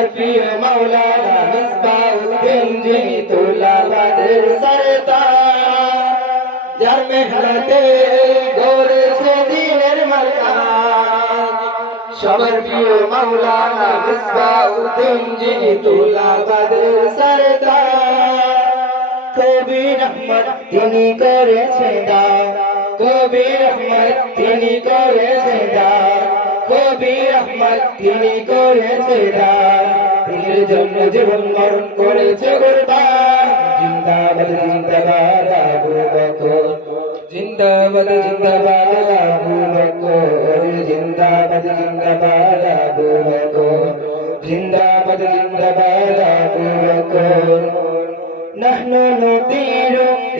সবার প্রিয় মাওলানা মিসবাউদ্দিন যিনি তুলাবাদের সরদার, যার মেহনতে গড়েছে দিনের মার্কাজ। সবার প্রিয় মাওলানা মিসবাউদ্দিন যিনি তুলাবাদের সরদার, কবির রহমত তিনি করেছেন দান, কবির রহমত তিনি করেছেন দান, কবির রহমত তিনি করেছেন দান। দিনের জন্য জীবন মরণ করেছে কুরবান। জিন্দাবাদ জিন্দাবাদ আবু বকর, জিন্দাবাদ জিন্দাবাদ আবু বকর, জিন্দাবাদ জিন্দাবাদ আবু বকর, জিন্দাবাদ জিন্দাবাদ আবু বকর। نحن نطير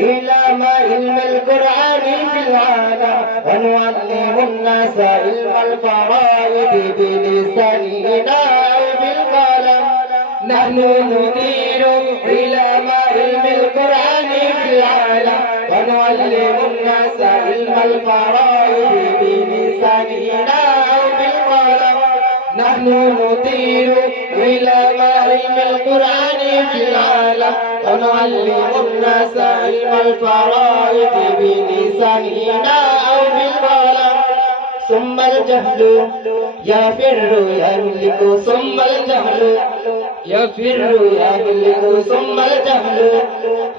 إلى ما علم القرآن في العالم، ونعلم الناس علم الفرائض بلساننا أو بالقلم. نحن نطير إلى ما علم القرآن في العالم، ونعلم الناس علم الفرائض بلساننا أو بالقلم. نحن نطير إلى ما علم القرآن في العالم، ونعلم الناس علم الفرائض بلساننا أو بالقلم. ثم الجهل يفر يهلك، ثم الجهل يفر يهلك، ثم الجهل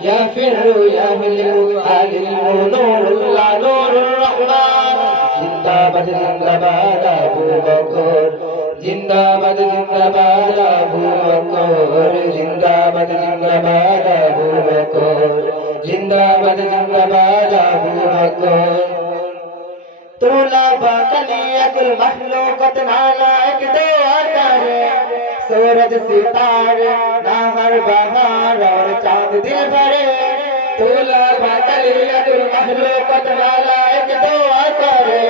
يفر يهلك. العلم نور الله نور الرحمن. জিন্দাবাদ জিন্দাবাদ আবু বকর, জিন্দাবাদ জিন্দাবাদ আবু বকর, জিন্দাবাদ জিন্দাবাদ আবু বকর, জিন্দাবাদ জিন্দাবাদ আবু বকর। طلبا كلية المخلوقات नालायक दुआ करे, सूरज सितारे नाहर बहार और चांद दिल भरे। طلبا كلية المخلوقات नालायक दुआ करे,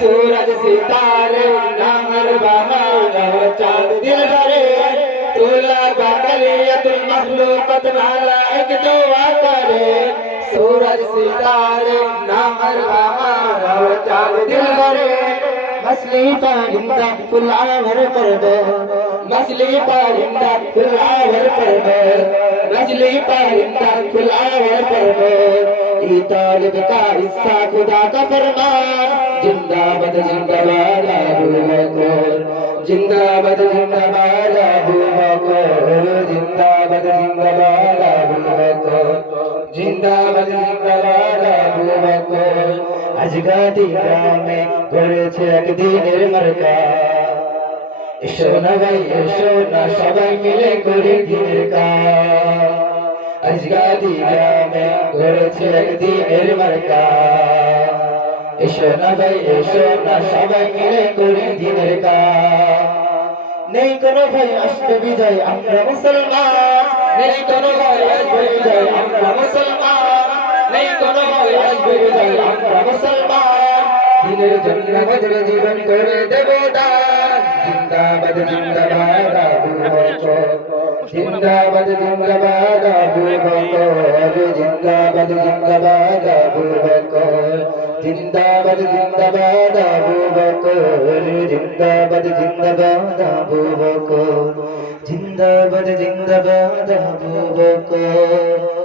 सूरज सितारे नाहर बहार और चांद दिल भरे। طلبا كلية المخلوقات नालायक दुआ करे, सूरज सितारे नाहर बहार और चांद दिल भरे। मछली परिंदा फुलावर पर दो, मछली परिंदा फुलावर पर दो, मछली परिंदा फुलावर पर दो। ये तालिब का हिस्सा खुदा का फरमान। जिंदाबाद जिंदाबाद अबू बकर, जिंदाबाद जिंदाबाद अबू बकर, जिंदाबाद जिंदाबाद अबू बकर, जिंदाबाद जिंदाबाद अबू बकर। আজগাদি গ্রামে করেছে একদিনের মার্কা, এসো না ভাই এসো না সবাই মিলে করি দিনের কাজ। আজগাদি গ্রামে করেছে একদিনের মার্কা, এসো না ভাই এসো না সবাই মিলে করি দিনের কাজ। নেই কোনো ভাই আসবে বিজয় আমরা মুসলমান, নেই কোনো ভাই আসবে বিজয় আমরা মুসলমান, নেই কোনো ভাই আসবে বিজয় আমরা মুসলমান। দিনের জন্য বদলে জীবন করে দেব দান। জিন্দাবাদ জিন্দাবাদ আবু বকর, জিন্দাবাদ জিন্দাবাদ আবু বকর, জিন্দাবাদ জিন্দাবাদ আবু বকর, জিন্দাবাদ জিন্দাবাদ আবু বকর, জিন্দাবাদ জিন্দাবাদ আবু বকর, জিন্দাবাদ জিন্দাবাদ আবু বকর।